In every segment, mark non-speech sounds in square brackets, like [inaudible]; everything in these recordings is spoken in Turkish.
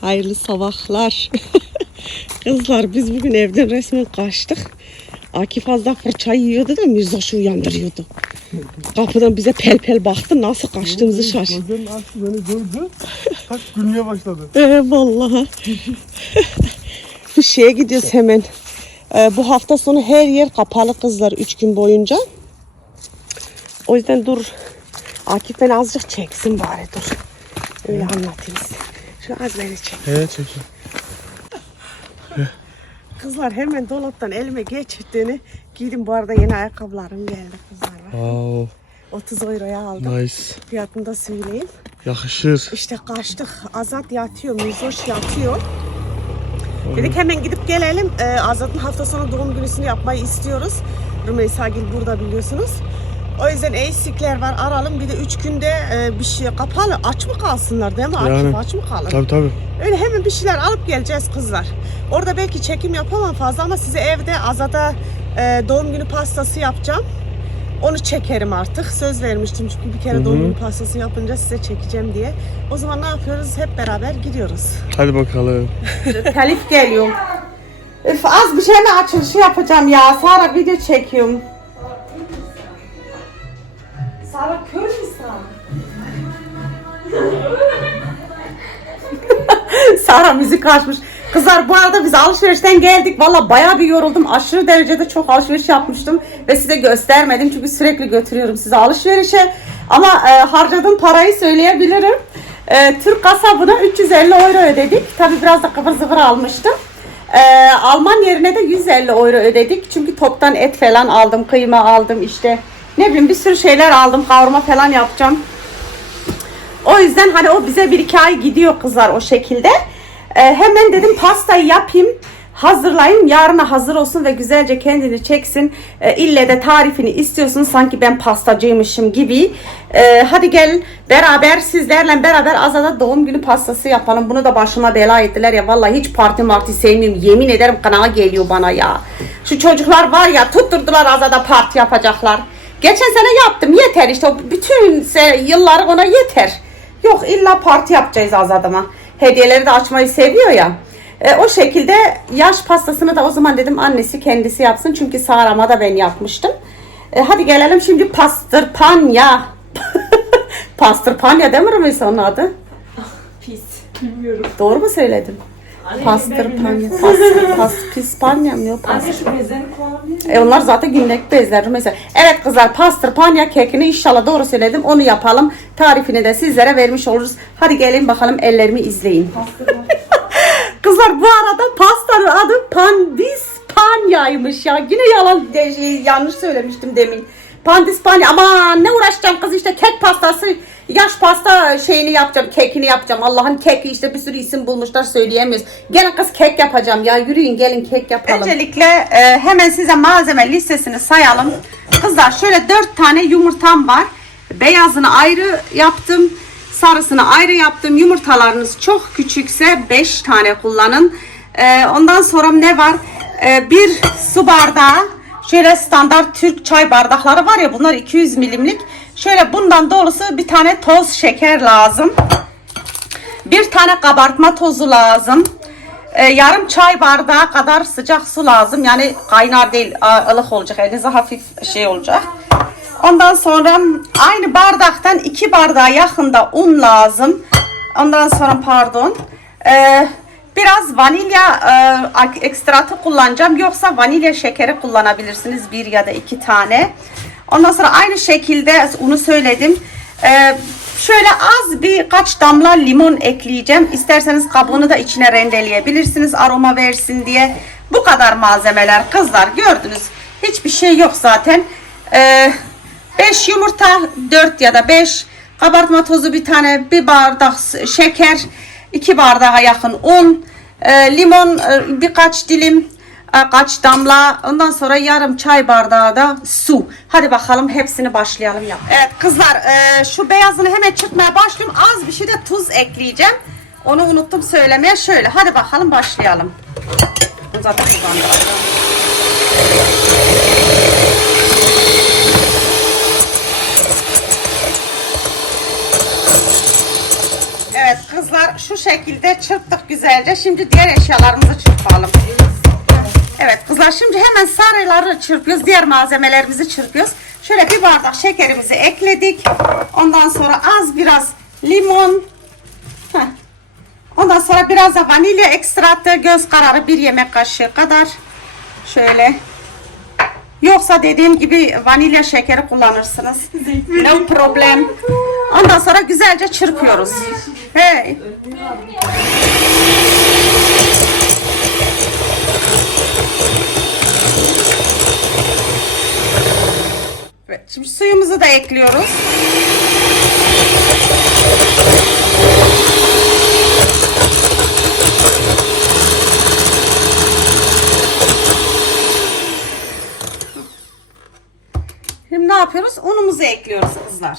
Hayırlı sabahlar. [laughs] Kızlar biz bugün evden resmen kaçtık. Akif az daha fırça yiyordu da Mirzoş'u uyandırıyordu. Kapıdan bize pel pel baktı nasıl kaçtığımızı şaş. Gözlerin açtı beni gördü. Tak gülmeye başladı. [laughs] Ee, vallahi. [laughs] Bu şeye gidiyoruz hemen. Ee, bu hafta sonu her yer kapalı kızlar 3 gün boyunca. O yüzden dur. Akif beni azıcık çeksin bari dur. Öyle anlatayım size. Şu az beni çek. He çekin. Kızlar hemen dolaptan elime geçirdiğini giydim. Bu arada yeni ayakkabılarım geldi kızlar. Wow. 30 euroya aldım. Nice. Fiyatını da söyleyeyim. Yakışır. İşte kaçtık. Azat yatıyor, Mirzoş yatıyor. Dedik hemen gidip gelelim. Ee, Azat'ın hafta sonu doğum günüsünü yapmayı istiyoruz. Rümeysa Gil burada biliyorsunuz. O yüzden eksikler var aralım. Bir de üç günde e, bir şey kapalı. Aç mı kalsınlar değil mi? Akif Yani. aç mı kalır? Tabi tabi. Öyle hemen bir şeyler alıp geleceğiz kızlar. Orada belki çekim yapamam fazla ama size evde Azat'a e, doğum günü pastası yapacağım. Onu çekerim artık. Söz vermiştim çünkü bir kere doğum günü pastası yapınca size çekeceğim diye. O zaman ne yapıyoruz? Hep beraber gidiyoruz. Hadi bakalım. [laughs] Telif geliyor. Üf, az bir şeyle açılışı yapacağım ya. Sara video çekiyorum. Sara müzik açmış. Kızlar bu arada biz alışverişten geldik. Valla bayağı bir yoruldum. Aşırı derecede çok alışveriş yapmıştım. Ve size göstermedim. Çünkü sürekli götürüyorum size alışverişe. Ama e, harcadığım parayı söyleyebilirim. E, Türk kasabına 350 euro ödedik. Tabi biraz da kıvır zıvır almıştım. E, Alman yerine de 150 euro ödedik. Çünkü toptan et falan aldım. Kıyma aldım işte. Ne bileyim bir sürü şeyler aldım. Kavurma falan yapacağım. O yüzden hani o bize bir iki ay gidiyor kızlar o şekilde. Ee, hemen dedim pastayı yapayım. Hazırlayayım. Yarına hazır olsun ve güzelce kendini çeksin. Ee, ille de tarifini istiyorsun sanki ben pastacıymışım gibi. Ee, hadi gel beraber sizlerle beraber Azada doğum günü pastası yapalım. Bunu da başıma bela ettiler ya. Vallahi hiç parti marti sevmiyorum. Yemin ederim kana geliyor bana ya. Şu çocuklar var ya tutturdular Azada parti yapacaklar. Geçen sene yaptım yeter işte bütün yılları ona yeter. Yok illa parti yapacağız Azad'ıma. Hediyeleri de açmayı seviyor ya. E, o şekilde yaş pastasını da o zaman dedim annesi kendisi yapsın. Çünkü Sara'ma da ben yapmıştım. E, hadi gelelim şimdi pastırpanya. [laughs] pastırpanya değil mi onun adı? Pis. Bilmiyorum. Doğru mu söyledim? Anne, Pastırpanya. ben Pastır, pas, [laughs] pispanya mı yok? Pas- Anne şu e onlar zaten günlük bezler mesela. Evet kızlar pastırpanya kekini inşallah doğru söyledim. Onu yapalım. Tarifini de sizlere vermiş oluruz. Hadi gelin bakalım ellerimi izleyin. [laughs] Kızlar bu arada pastanın adı pandispanyaymış ya. Yine yalan de- şey, yanlış söylemiştim demin. Pandispanya aman ne uğraşacağım kız işte kek pastası yaş pasta şeyini yapacağım kekini yapacağım Allah'ın keki işte bir sürü isim bulmuşlar söyleyemiyoruz. Gelin kız kek yapacağım ya yürüyün gelin kek yapalım. Öncelikle e, hemen size malzeme listesini sayalım. Kızlar şöyle 4 tane yumurtam var. Beyazını ayrı yaptım. Sarısını ayrı yaptım. Yumurtalarınız çok küçükse 5 tane kullanın. Ee, ondan sonra ne var? Ee, bir su bardağı. Şöyle standart Türk çay bardakları var ya bunlar 200 milimlik. Şöyle bundan dolusu bir tane toz şeker lazım. Bir tane kabartma tozu lazım. Ee, yarım çay bardağı kadar sıcak su lazım. Yani kaynar değil ılık olacak. Elinize hafif şey olacak. Ondan sonra aynı bardaktan iki bardağa yakında un lazım. Ondan sonra pardon. Ee, biraz vanilya e, ekstratı kullanacağım. Yoksa vanilya şekeri kullanabilirsiniz. Bir ya da iki tane. Ondan sonra aynı şekilde unu söyledim. Ee, şöyle az birkaç damla limon ekleyeceğim. İsterseniz kabuğunu da içine rendeleyebilirsiniz aroma versin diye. Bu kadar malzemeler kızlar gördünüz. Hiçbir şey yok zaten. Ee, 5 yumurta 4 ya da 5 kabartma tozu bir tane bir bardak şeker 2 bardağa yakın un e, limon e, birkaç dilim e, kaç damla ondan sonra yarım çay bardağı da su. Hadi bakalım hepsini başlayalım yap. Evet kızlar e, şu beyazını hemen çırpmaya başlıyorum. Az bir şey de tuz ekleyeceğim. Onu unuttum söylemeye. Şöyle hadi bakalım başlayalım. Zaten kullandım. Evet kızlar şu şekilde çırptık güzelce. Şimdi diğer eşyalarımızı çırpalım. Evet kızlar şimdi hemen sarıları çırpıyoruz. Diğer malzemelerimizi çırpıyoruz. Şöyle bir bardak şekerimizi ekledik. Ondan sonra az biraz limon. Heh. Ondan sonra biraz da vanilya ekstratı göz kararı bir yemek kaşığı kadar. Şöyle. Yoksa dediğim gibi vanilya şekeri kullanırsınız. No problem. Ondan sonra güzelce çırpıyoruz. Hey. Evet, şimdi suyumuzu da ekliyoruz. Yapıyoruz? Unumuzu ekliyoruz kızlar.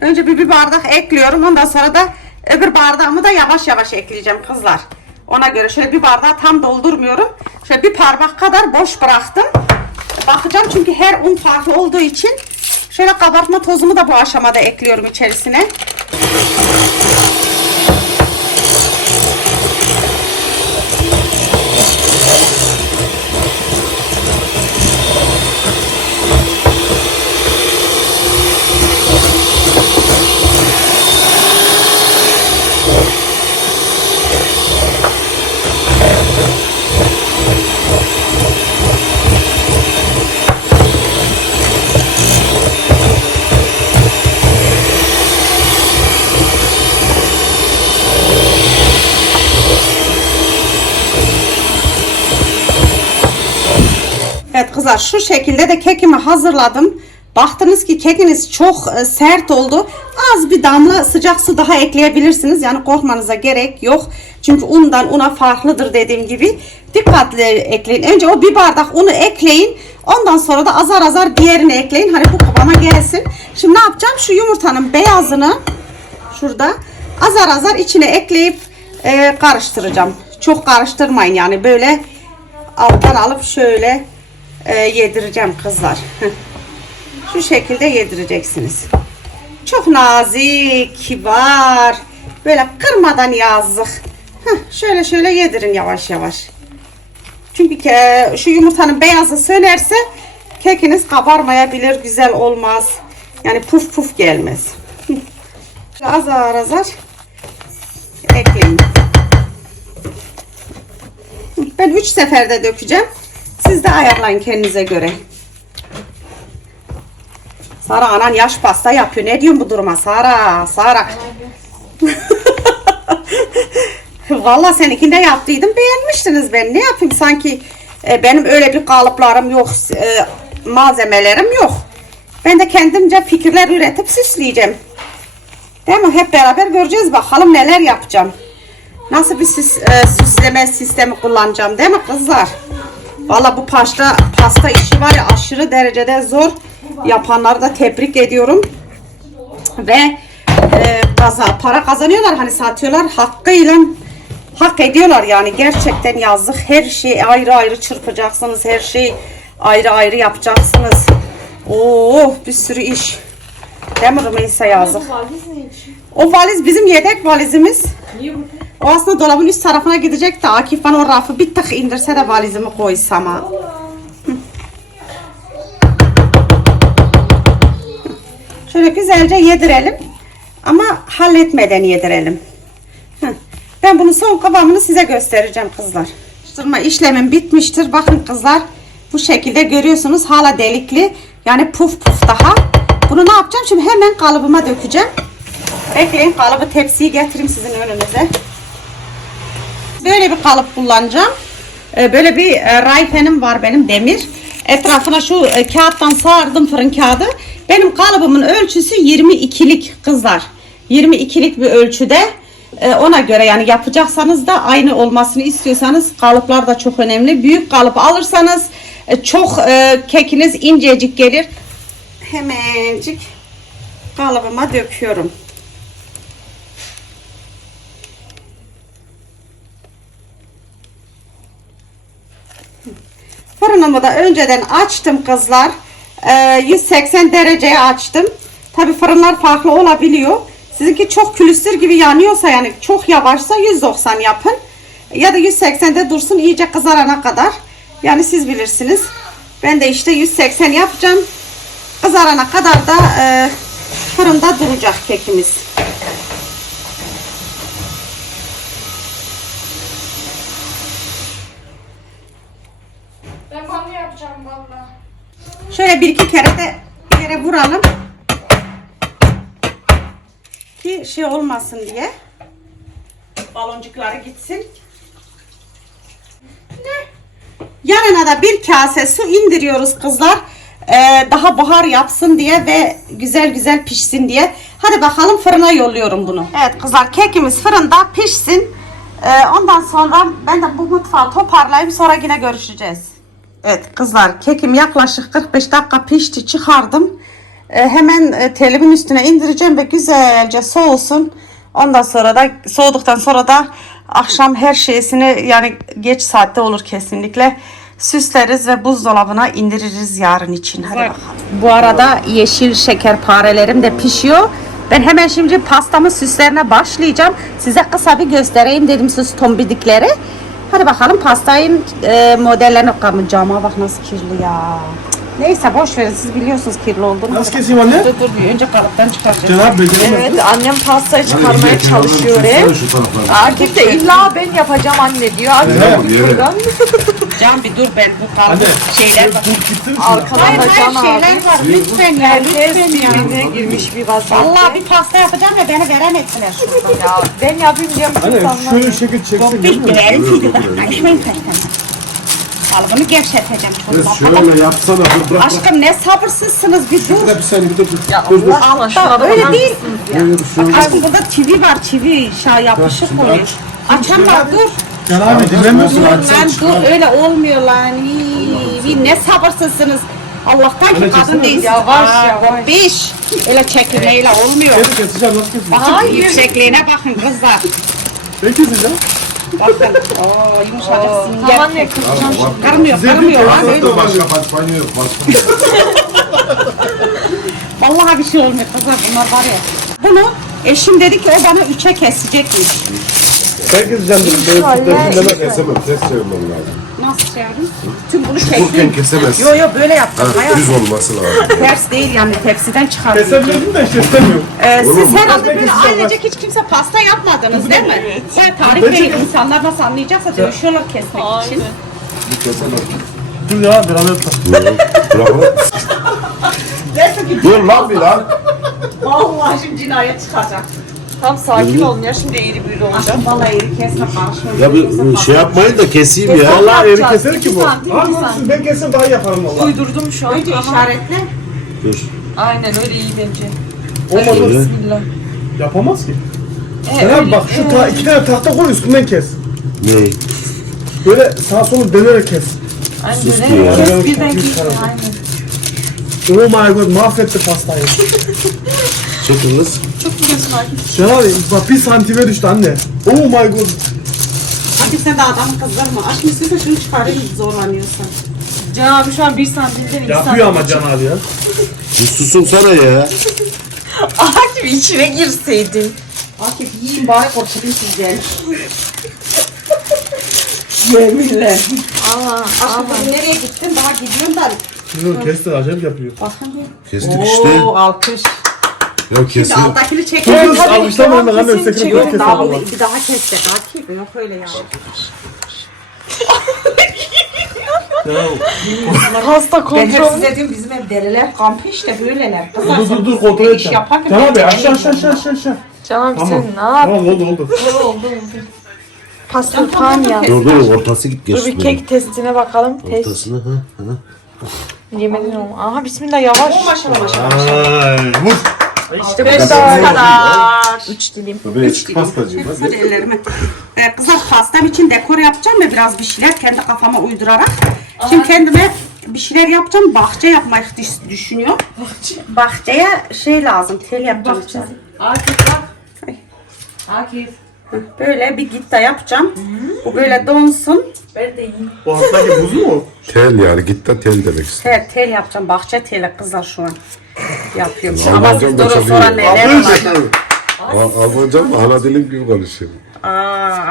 Önce bir, bir bardak ekliyorum. Ondan sonra da öbür bardağımı da yavaş yavaş ekleyeceğim kızlar. Ona göre şöyle bir bardağı tam doldurmuyorum. Şöyle bir parmak kadar boş bıraktım. Bakacağım çünkü her un farklı olduğu için şöyle kabartma tozumu da bu aşamada ekliyorum içerisine. Kızlar şu şekilde de kekimi hazırladım. Baktınız ki kekiniz çok e, sert oldu. Az bir damla sıcak su daha ekleyebilirsiniz. Yani korkmanıza gerek yok. Çünkü undan una farklıdır dediğim gibi. Dikkatli ekleyin. Önce o bir bardak unu ekleyin. Ondan sonra da azar azar diğerini ekleyin. Hani bu kıvama gelsin. Şimdi ne yapacağım? Şu yumurtanın beyazını şurada azar azar içine ekleyip e, karıştıracağım. Çok karıştırmayın yani böyle alttan alıp şöyle e, yedireceğim kızlar. [laughs] Şu şekilde yedireceksiniz. Çok nazik, kibar. Böyle kırmadan yazık. Şöyle şöyle yedirin yavaş yavaş. Çünkü ke- şu yumurtanın beyazı sönerse kekiniz kabarmayabilir, güzel olmaz. Yani puf puf gelmez. [laughs] Azar azar ekleyin. Ben 3 seferde dökeceğim. Siz de ayarlayın kendinize göre. Sara anan yaş pasta yapıyor. Ne diyorsun bu duruma Sara? Sara. [laughs] Valla seninkinde yaptıydım beğenmiştiniz ben. Ne yapayım sanki e, benim öyle bir kalıplarım yok. e, malzemelerim yok. Ben de kendimce fikirler üretip süsleyeceğim. Değil mi? Hep beraber göreceğiz bakalım neler yapacağım. Nasıl bir süs, e, süsleme sistemi kullanacağım değil mi kızlar? Valla bu pasta, pasta işi var ya aşırı derecede zor. Yapanları da tebrik ediyorum. Ve e, para kazanıyorlar hani satıyorlar. Hakkıyla hak ediyorlar yani. Gerçekten yazık. Her şeyi ayrı ayrı çırpacaksınız. Her şeyi ayrı ayrı yapacaksınız. Oo bir sürü iş değil mi Rümeysa yazık Valiz ne için? o valiz bizim yedek valizimiz Niye bu? o aslında dolabın üst tarafına gidecek de Akif bana o rafı bir tık indirse de valizimi koysam ha. Şöyle güzelce yedirelim. Ama halletmeden yedirelim. Ben bunun son kıvamını size göstereceğim kızlar. Karıştırma işlemim bitmiştir. Bakın kızlar bu şekilde görüyorsunuz hala delikli. Yani puf puf daha. Bunu ne yapacağım? Şimdi hemen kalıbıma dökeceğim. Bekleyin kalıbı tepsiyi getireyim sizin önünüze. Böyle bir kalıp kullanacağım. Ee, Böyle bir e, rayfenim var benim demir. Etrafına şu e, kağıttan sardım fırın kağıdı. Benim kalıbımın ölçüsü 22'lik kızlar. 22'lik bir ölçüde. Ee, Ona göre yani yapacaksanız da aynı olmasını istiyorsanız kalıplar da çok önemli. Büyük kalıp alırsanız e, çok kekiniz incecik gelir. Hemencik kalıbıma döküyorum. Fırınımı da önceden açtım kızlar. Ee, 180 dereceye açtım. Tabi fırınlar farklı olabiliyor. Sizinki çok külüstür gibi yanıyorsa yani çok yavaşsa 190 yapın. Ya da 180'de dursun iyice kızarana kadar. Yani siz bilirsiniz. Ben de işte 180 yapacağım. Kızarana kadar da e, fırında duracak kekimiz. Ben banyo yapacağım valla. Şöyle bir iki kere de yere vuralım. Ki şey olmasın diye. Baloncukları gitsin. Yanına da bir kase su indiriyoruz kızlar. Ee, daha buhar yapsın diye ve güzel güzel pişsin diye. Hadi bakalım fırına yolluyorum bunu. Evet kızlar kekimiz fırında pişsin. Ee, ondan sonra ben de bu mutfağı toparlayayım sonra yine görüşeceğiz. Evet kızlar kekim yaklaşık 45 dakika pişti çıkardım. Ee, hemen e, telimin üstüne indireceğim ve güzelce soğusun. Ondan sonra da soğuduktan sonra da akşam her şeysini yani geç saatte olur kesinlikle süsleriz ve buzdolabına indiririz yarın için. Hadi bakalım. Bu arada yeşil şekerparelerim de pişiyor. Ben hemen şimdi pastamın süslerine başlayacağım. Size kısa bir göstereyim dedim süs tombidikleri. Hadi bakalım pastayın e, modellerini bakalım. Cama bak nasıl kirli ya. Neyse boş verin siz biliyorsunuz kirli olduğunu. Nasıl keseyim anne? Dur dur bir önce kalıptan çıkartacağım. Cenab. Evet annem pastayı çıkarmaya çalışıyor. Erkek de illa ben yapacağım anne diyor. Anne evet. buradan. Can bir dur ben bu Anne. şeyler. Dur gittin mi? Arkadan Hayır da hayır can şeyler var lütfen ya Herkes lütfen ya. birbirine girmiş bir vaziyette. Allah bir pasta yapacağım ve beni veren ettiler şurada. Ya ben yapayım diyorum Anne insanlar. şöyle şekil çeksin. Bir Dur, ki dur, dur. karışmayın peşten. Kalıbını gevşeteceğim Kız çocuklar. şöyle yapsana. Dur bırak bırak. Aşkım ne sabırsızsınız bir dur. Bir de bir saniye bir de dur. Dur dur. Allah şuna da Öyle bakar değil. Böyle dur şöyle. Aşkım burada çivi var çivi şa yapışık şimdi oluyor. aç. Açamam dur. Dinlemiyorsun. Dur Aç, lan aç, dur öyle olmuyor lan. İyi, Ne sabırsızsınız. Allah'tan ki kadın değilsiniz. Yavaş, Aa, yavaş. Beş. Öyle çekilmeyle olmuyor. Seni keseceğim nasıl keseceğim? Bakın yüksekliğine bakın kızlar. Ben keseceğim. Bakın. Oo yumuşacık sünger. Tamam anne kızacağım şimdi. Karmıyor, karmıyor lan. Öyle başka paspanya yok. Paspanya. [laughs] Vallahi bir şey olmuyor kızlar bunlar var ya. Bunu eşim dedi ki o bana üçe kesecekmiş. Ben keseceğim dedim. Böyle tuttum. Dinlemez. Kesemem. Ters çevirmem lazım. Nasıl çevirdin? Tüm bunu Vurken çektim. kesemez. Yo yo böyle yaptım. Ha, Hayat düz olması lazım. ters değil yani tepsiden çıkardım. Kesebilirdim de işte istemiyorum. Ee, Olur siz mu? herhalde böyle ailecek hiç kimse pasta yapmadınız değil mi? Evet. Böyle tarif Ben verin çekerim. insanlar nasıl anlayacaksa dövüşüyorlar kesmek için. Bir kesemem. Dur ya beraber. Derse ki Dur lan bir lan. vallahi şimdi cinayet çıkacak. Tam sakin olun ya şimdi eğri büğrü olacak. Aşkım vallahi eri kesme karışma. Ya bir şey yapmayın da keseyim ya. Vallahi eri keser ki bu. Abi ben kessem daha iyi yaparım valla. Uydurdum şu an. Önce Tamam. işaretle. Dur. Aynen öyle iyi bence. Olmadı. Bismillah. Yapamaz ki. E, Sen abi bak şu ta, iki tane tahta koy üstünden kes. Ne? Böyle sağ solu dönerek kes. Aynen Sus öyle. ya. Kes birden kes. tane. Aynen. Oh my god mahvetti pastayı. Çekin kız. Çok biliyorsun Akif. Can abi bak bir santime düştü anne. Oh my god. Hadi sen de adam kızdırma. Aşkım de şunu çıkarayım zorlanıyorsan. Can abi şu an bir santimden iki Yapıyor ama Can abi ya. [laughs] Bir susun sana ya. Akif içine girseydin. Akif yiyin bari kurtulayım sizden. Yeminle. Aa, Aşkım bugün nereye gittin? Daha gidiyorum da. Şimdi kesti acayip yapıyor. Bakın bir. Kestik işte. Oo alkış. Ya Şimdi kesin. alttakini çekelim. Kız almışlamadım ben kesin ötekini çekelim. böyle keser Daha valla. bir daha kesecek Akif. Yok öyle ya. Pasta Ben hep kontrol. size diyorum bizim ev deliler kampı işte böyleler. Kızlar Dur dur dur kontrol iş yaparken Can abi ben aşağı aşağı aşağı aşağı aşağı. Can abi Tamam. sen ne yap? Tamam oldu oldu. Oldu oldu. Pasta Tanya. Dur dur ortası git Dur geçsin. bir kek testine bakalım. Test. Ortasını ha. ha. Yemin ediyorum. Aha bismillah yavaş. Maşallah maşallah. Ay vur. İşte Beş bu kadar. Üç dilim. Bebeğe çık pastacıyım Hadi hadi. ellerimi. Ee, kızlar pastam için dekor yapacağım ve biraz bir şeyler kendi kafama uydurarak. Şimdi kendime bir şeyler yapacağım. Bahçe yapmayı düş- düşünüyorum. Bahçeye şey lazım. Tel yapacağım. Akif bak. Ay. Akif. Böyle bir gitta yapacağım. Bu böyle donsun. Bu alttaki buz mu? Tel yani git de tel demek istedim. Tel, tel yapacağım. Bahçe teli kızlar şu an. Yapıyorum. Almancam Ama siz da durun çalıyor. sonra neler olacak. Al- Almancam mı? Ana dilim gibi konuşuyor. Aa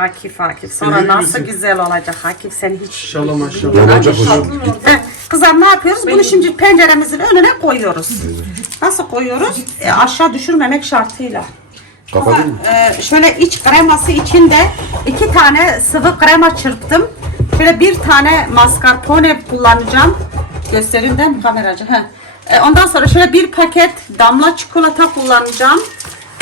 Akif Akif. Sonra nasıl güzel olacak Akif sen hiç. İnşallah maşallah. Yanacak hocam. Heh, Kızlar ne yapıyoruz? Bunu şimdi penceremizin önüne koyuyoruz. Nasıl koyuyoruz? E, aşağı düşürmemek şartıyla. Kapadın mı? Ee, şöyle iç kreması içinde iki tane sıvı krema çırptım. Şöyle bir tane mascarpone kullanacağım. Göstereyim de mi kameracı? Heh. Ee, ondan sonra şöyle bir paket damla çikolata kullanacağım.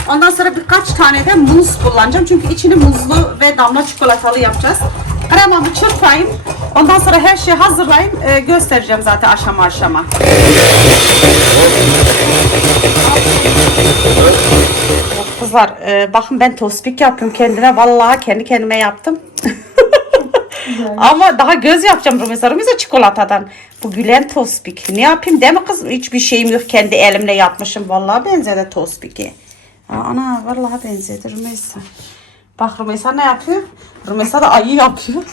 Ondan sonra birkaç tane de muz kullanacağım. Çünkü içini muzlu ve damla çikolatalı yapacağız. Kremamı çırpayım. Ondan sonra her şeyi hazırlayayım. Ee, göstereceğim zaten aşama aşama. Kızlar e, bakın ben tospik yapıyorum kendime. Vallahi kendi kendime yaptım. [laughs] Ama daha göz yapacağım. Rumesa çikolatadan. Bu gülen tospik. Ne yapayım değil mi kızım? Hiçbir şeyim yok. Kendi elimle yapmışım. Vallahi benzedi tospiki. Ana vallahi benzedi Rumesa. Bak Rumesa ne yapıyor? Rumesa da ayı yapıyor.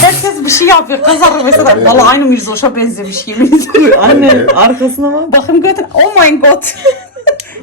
Herkes bir şey yapıyor. Kızlar Rumesa da vallahi aynı Mirzoş'a benzemiş yemin ediyorum. Anne arkasına bak. Bakın götür. Oh my god.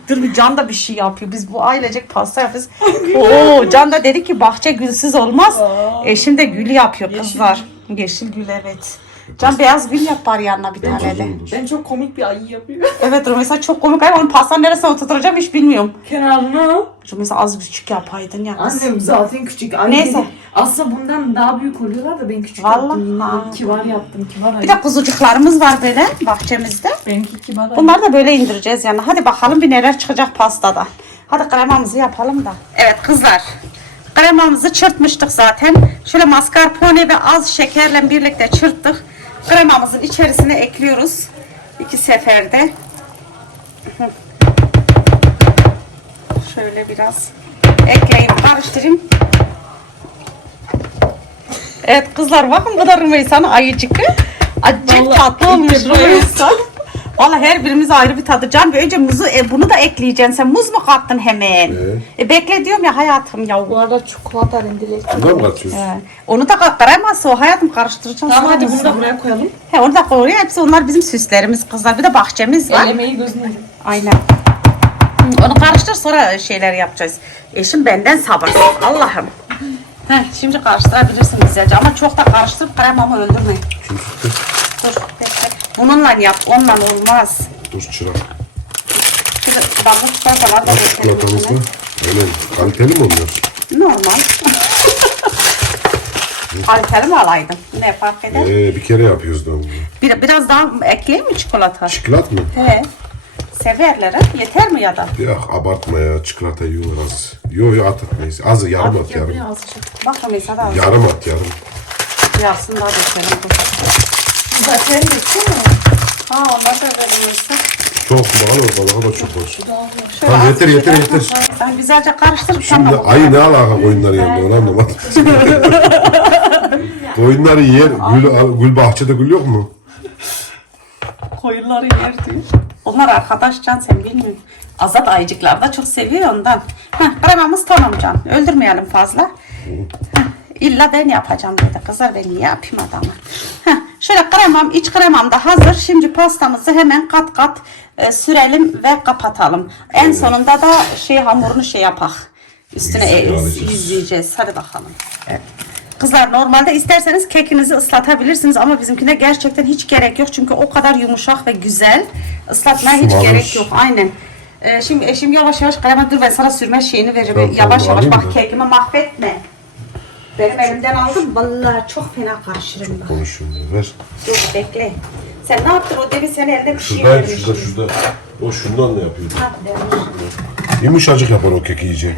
Dur bir Can da bir şey yapıyor. Biz bu ailecek pasta yapıyoruz. Oo, Can da dedi ki bahçe gülsüz olmaz. Eşim de gül yapıyor kızlar. Yeşil gül evet. Can beyaz gül yap bari yanına bir tane de. Ben çok komik bir ayı yapıyorum. [laughs] Evet Rumeysa çok komik. Ay onun pastanın neresine oturtacağım hiç bilmiyorum. Kenarına. Rumeysa az küçük yapaydın ya kız. Annem zaten küçük. Ay Neyse. dedi, Aslında bundan daha büyük oluyorlar da ben küçük Vallahi. yaptım. Yine kibar yaptım. Kibar Bir de kuzucuklarımız var böyle bahçemizde. Benimki kibar ayı. Bunları da böyle indireceğiz yani. Hadi bakalım bir neler çıkacak pastada. Hadi kremamızı yapalım da. Evet kızlar. Kremamızı çırpmıştık zaten. Şöyle mascarpone ve az şekerle birlikte çırptık. Kremamızın içerisine ekliyoruz. İki seferde. Şöyle biraz ekleyip karıştırayım. Evet kızlar bakın bu da Rümeysa'nın ayıcıkı. Acayip Vallahi tatlı ilk olmuş defa Rümeysa. Valla her birimiz ayrı bir tadı. Can Bey, önce muzu, e, bunu da ekleyeceksin. Sen muz mu kattın hemen? Evet. E, bekle diyorum ya hayatım ya. Bu arada çikolata rendeli. Buradan mı atıyorsun? He. Onu da karamazsa o hayatım karıştıracaksın. Tamam hadi bunu da buraya koyalım. He, onu da koyuyor. Hepsi onlar bizim süslerimiz kızlar. Bir de bahçemiz var. Yemeği gözüne. Aynen. Onu karıştır sonra şeyler yapacağız. Eşim benden sabırsız. Allah'ım. Heh, şimdi karıştırabilirsin güzelce ama çok da karıştırıp kremamı öldürmeyin. Dur bekle. Bununla yap, onunla olmaz. Dur çırak. Şöyle damla çikolatalar da dökelim Çikolatamız var. Öyle mi? Kaliteli mi onlar? Normal. Kaliteli mi alaydın? Ne fark eder? Ee, bir kere yapıyoruz da onu. Bir, biraz daha ekleyeyim mi çikolata? Çikolat mı? He. Severler ha. Yeter mi ya da? Ya abartma ya. Çikolata yiyorlar az. Yo yo at at neyse. Az yarım at yarım. Bak Rümeysa da Yarım at yarım. Yarısını daha dökelim. Zaten geçiyor mu? Ha onlar da verilmişsin. Çok bana o balığa da çok. Şöyle Tamam az yeter bir yeter şey- yeter. Sen güzelce karıştır. Şimdi sonra ayı ne alaka koyunların yanında onu anlamadım. [laughs] koyunları yer. Gül, gül bahçede gül yok mu? koyunları yer diyor. Onlar arkadaş Can sen bilmiyorsun. Azat ayıcıklar da çok seviyor ondan. Heh, kremamız tamam Can. Öldürmeyelim fazla. Heh, İlla ben yapacağım dedi. Kızlar ben niye yapayım adamı? Heh, şöyle kremam, iç kremam da hazır. Şimdi pastamızı hemen kat kat e, sürelim ve kapatalım. En sonunda da şey hamurunu şey yapak. Üstüne e, yüzleyeceğiz. Hadi bakalım. Evet. Kızlar normalde isterseniz kekinizi ıslatabilirsiniz ama bizimkine gerçekten hiç gerek yok. Çünkü o kadar yumuşak ve güzel. Islatmaya hiç Sulanır. gerek yok. Aynen. Ee, şimdi eşim yavaş yavaş krema dur ben sana sürme şeyini veririm. Tamam, yavaş yavaş bak kekimi mahvetme. Benim elimden aldın. Vallahi çok fena karışırım bak. Konuşuyorum ya ver. Dur bekle. Sen ne yaptın? O demin senin elinde bir şey Şuradaydı vermiştim. şurada şurada. O şundan ne yapıyordu? Ha, vermiş. Yumuşacık yapar o keki iyice.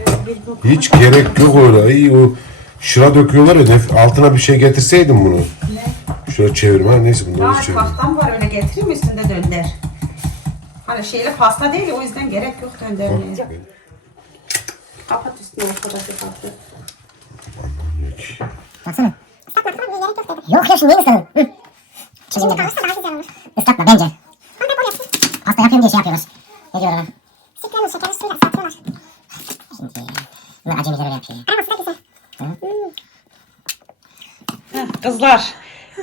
Hiç gerek yok öyle. İyi o şıra döküyorlar ya. nef- Altına bir şey getirseydin bunu. Şöyle çevirme. Ha, neyse bunu Ha, nasıl çevirme. tahtam var öyle getireyim mi üstünde dönder. Hani şeyle pasta değil o yüzden gerek yok döndürmeye. Kapat üstüne ortadaki kapı. Yok ya şimdi iyi ıslanın. Hı. Şimdi kalırsa daha güzel olur. Islatma bence. Pasta yapıyorum diye şey yapıyoruz. Ne diyorlar ona? Sütlerini şekeri suyla ıslatıyorlar. Şimdi bunu acemiler öyle yapıyor. Da güzel. Kızlar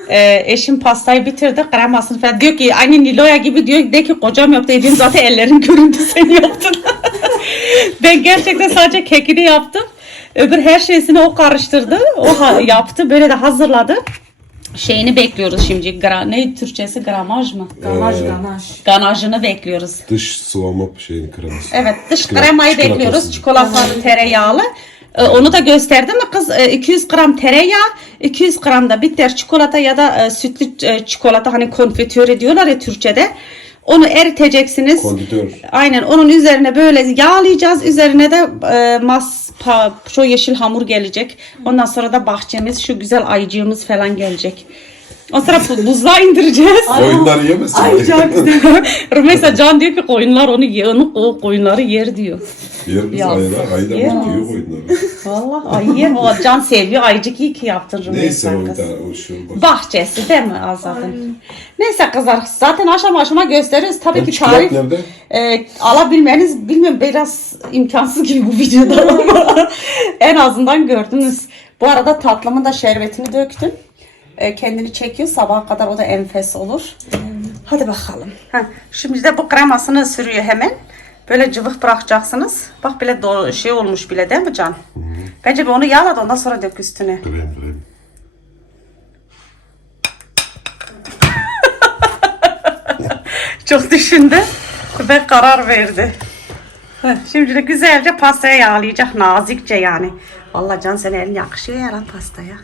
e, eşim pastayı bitirdi kremasını falan diyor ki aynı Nilo'ya gibi diyor de ki kocam yaptı dedim zaten ellerin göründü sen yaptın. ben gerçekten sadece kekini yaptım. Öbür her şeysini o karıştırdı. O yaptı böyle de hazırladı. Şeyini bekliyoruz şimdi. Gra, ne Türkçesi gramaj mı? Ganaj ganaj. Ganajını bekliyoruz. Dış sıvama şeyini kreması. Evet dış Çikolata- kremayı bekliyoruz. Çikolatalı tereyağlı. Ee, Onu da gösterdim mi kız? Ee, 200 gram tereyağı, 200 gram da bitter çikolata ya da e, sütlü e, çikolata hani konfitüre diyorlar ya Türkçe'de. Onu eriteceksiniz. Konditör. Aynen onun üzerine böyle yağlayacağız. Üzerine de e, mas pa, şu yeşil hamur gelecek. Ondan sonra da bahçemiz şu güzel ayıcığımız falan gelecek. O sonra bu- buzluğa [laughs] indireceğiz. Oyunlar yemesin. Ay çok güzel. [laughs] Mesela Can diyor ki koyunlar onu yer, onu o koyunları yer diyor. Yer biz Ya, ayılar. Ayılar yer bakıyor oyunları. Vallahi ay yer o Can seviyor ayıcık iyi ki yaptın Neyse o kız. da o şu. bak. Bahçesi değil mi Azad'ın? Neyse kızlar zaten aşama aşama gösteririz. Tabii ki çikolata tarif nerede? e, alabilmeniz bilmiyorum biraz imkansız gibi bu videoda [laughs] ama en azından gördünüz. Bu arada tatlımın da şerbetini döktüm. E, kendini çekiyor sabaha kadar o da enfes olur. Hadi bakalım. Heh, şimdi de bu kremasını sürüyor hemen. Böyle cıvık bırakacaksınız. Bak bile do- şey olmuş bile değil mi Can? Bence bir onu yağla da ondan sonra dök üstüne. Durayım durayım. [laughs] Çok düşündü ve karar verdi. Heh, Şimdi de güzelce pastaya yağlayacak nazikçe yani. Vallahi Can senin elin yakışıyor ya lan pastaya.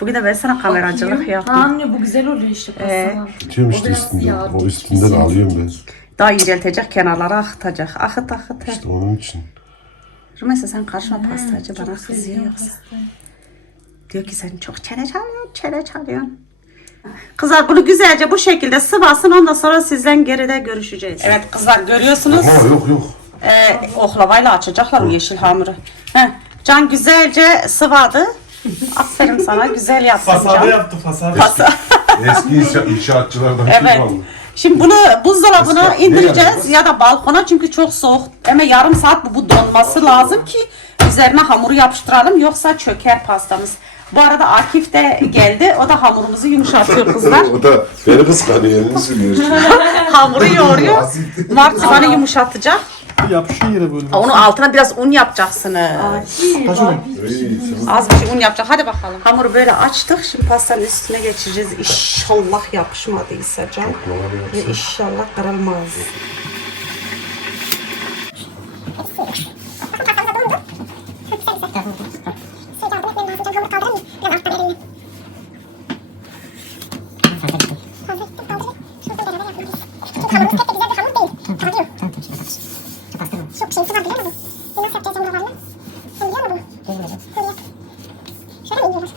Bugün de ben sana kameracılık Ha yaptım. anne bu güzel oluyor işte pastalar. Diyorum işte biraz üstünden. yağ, O üstünden alıyorum ben. Daha inceltecek kenarlara akıtacak. Akıt akıt. İşte onun için. Rümeysa sen karşıma pastacı bana kızıyor yoksa. Diyor ki sen çok çene çalıyorsun, çene çalıyorsun. Kızlar bunu güzelce bu şekilde sıvasın ondan sonra sizden geride görüşeceğiz. Evet kızlar görüyorsunuz. Ama yok yok. Ee, oklavayla açacaklar o yeşil hamuru. Heh, Can güzelce sıvadı. Aferin sana güzel yaptın Fasade Can. yaptı fasade. Eski inşa, inşaatçılardan kim Evet. Şimdi bunu buzdolabına ne indireceğiz ya da balkona çünkü çok soğuk. Ama yarım saat bu, bu donması lazım ki üzerine hamuru yapıştıralım yoksa çöker pastamız. Bu arada Akif de geldi. O da hamurumuzu yumuşatıyor [laughs] kızlar. o da beni kıskanıyor. [laughs] Hamuru yoğuruyor. Marsipanı yumuşatacak. Yapışıyor yere böyle. Onun altına biraz un yapacaksınız. Tamam. Az bir şey un yapacak. Hadi bakalım. Hamuru böyle açtık. Şimdi pastanın üstüne geçeceğiz. İnşallah yapışmadıysa can. Ve inşallah kırılmaz. Çok şeysi var biliyor musun? Bu nasıl yapacağız onu haline? Sen biliyor musun bunu? Bilmiyorum. Şöyle yap. Şöyle mi iniyorlar?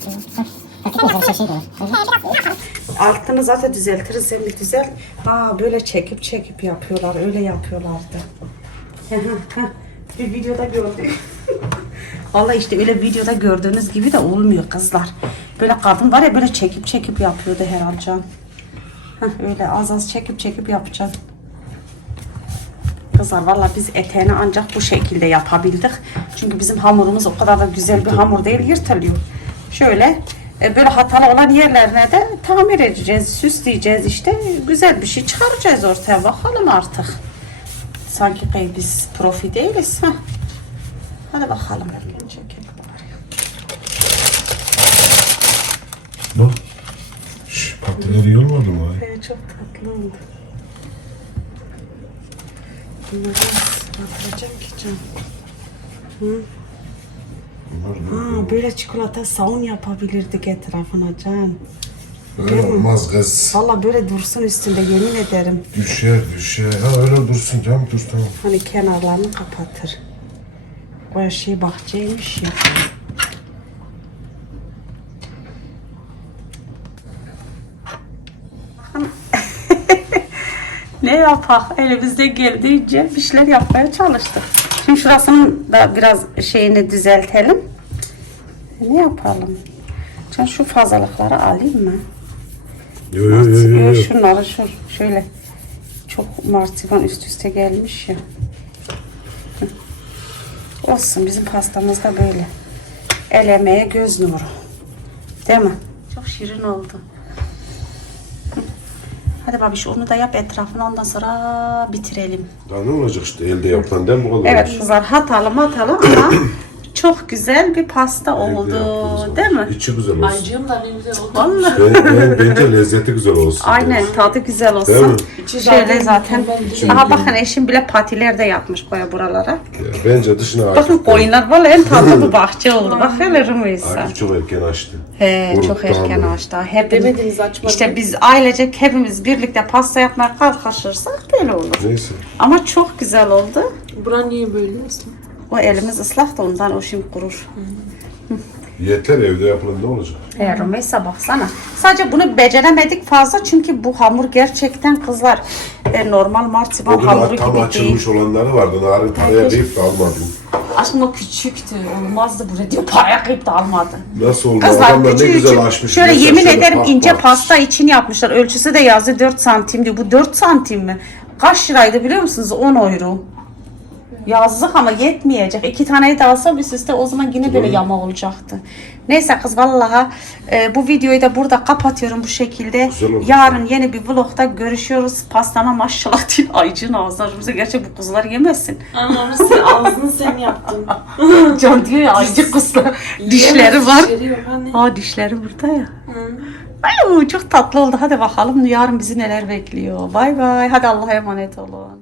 Sen yapsana. He, biraz ne yapalım? Altını zaten düzeltiriz. Sen bir düzelt. Ha böyle çekip çekip yapıyorlar. Öyle yapıyorlardı. bir videoda gördüm. [laughs] Vallahi işte öyle videoda gördüğünüz gibi de olmuyor kızlar. Böyle kadın var ya böyle çekip çekip yapıyordu herhalde can. Öyle az az çekip çekip yapacağım. Kızlar valla biz eteğini ancak bu şekilde yapabildik. Çünkü bizim hamurumuz o kadar da güzel bir hamur değil yırtılıyor. Şöyle böyle hatalı olan yerlerine de tamir edeceğiz, süsleyeceğiz işte. Güzel bir şey çıkaracağız ortaya bakalım artık. Sanki biz profi değiliz. Heh. Hadi bakalım. Bak. Şş, patiler iyi olmadı mı? Ee, çok tatlı oldu. Bunları nasıl batıracağım ki canım? Bunlar Ha, böyle çikolata saun yapabilirdik etrafına can. Öyle olmaz kız. Valla böyle dursun üstünde yemin ederim. Düşer düşer. Ha öyle dursun canım dur tamam. Hani kenarlarını kapatır. O şey bahçeymiş ya. [laughs] ne yapak? Elimizde geldiğince bir şeyler yapmaya çalıştık. Şimdi şurasının da biraz şeyini düzeltelim. Ne yapalım? Can şu fazlalıkları alayım mı? Yo yo yo yo. Yo. şunları şu şöyle çok marsipan üst üste gelmiş ya. Olsun bizim pastamız da böyle. El emeği göz nuru. Değil mi? Çok şirin oldu. Hadi babiş onu da yap etrafına ondan sonra bitirelim. Daha ne olacak işte elde yapılan değil mi? Evet kızlar hatalı hatalı ama [coughs] çok güzel bir pasta oldu. Değil mi? İçi güzel olsun. Acım da ne güzel oldu. Vallahi. Ben, ben, bence lezzeti güzel olsun. Aynen tadı güzel Değil mi? olsun. Şöyle zaten. mükemmel. Aha bakın eşim bile patiler de yapmış koya buralara. Ya, bence dışına Bakın açtı. koyunlar valla en tatlı bir [laughs] bahçe oldu. Bak hele Rümeysa. Akif çok erken açtı. He Vuruk çok erken dağıldı. açtı. Hep Demediniz açmadım. İşte biz ailecek hepimiz birlikte pasta yapmaya kalkışırsak böyle olur. Neyse. Ama çok güzel oldu. Buran niye böyle misin? O elimiz ıslak da ondan o şimdi kurur. Yeter evde yapılan ne olacak? He Rümeysa baksana. Sadece bunu beceremedik fazla çünkü bu hamur gerçekten kızlar e, normal marsipan O hamuru tam gibi değil. açılmış olanları vardı. Narin paraya kıyıp da almadım. Aslında küçüktü. Olmazdı buraya diyor. Paraya kayıp da almadı. Nasıl oldu? Kızlar Adamlar ne güzel açmış. Şöyle Mesela yemin ederim bak ince bak. pasta için yapmışlar. Ölçüsü de yazdı 4 santim diyor. Bu 4 santim mi? Kaç liraydı biliyor musunuz? 10 euro. Yazdık ama yetmeyecek. İki taneyi de alsam üst üste o zaman yine böyle yama olacaktı. Neyse kız vallahi e, bu videoyu da burada kapatıyorum bu şekilde. Yarın yeni bir vlogda görüşüyoruz. Pastama maşallah değil. Aycın ağızlarımıza gerçek bu kızlar yemesin. Anlamışsın ağzını sen yaptın. [laughs] Can diyor ya aycı kızlar. Dişleri var. Dişleri yok anne. Aa dişleri burada ya. Ay, çok tatlı oldu. Hadi bakalım yarın bizi neler bekliyor. Bay bay. Hadi Allah'a emanet olun.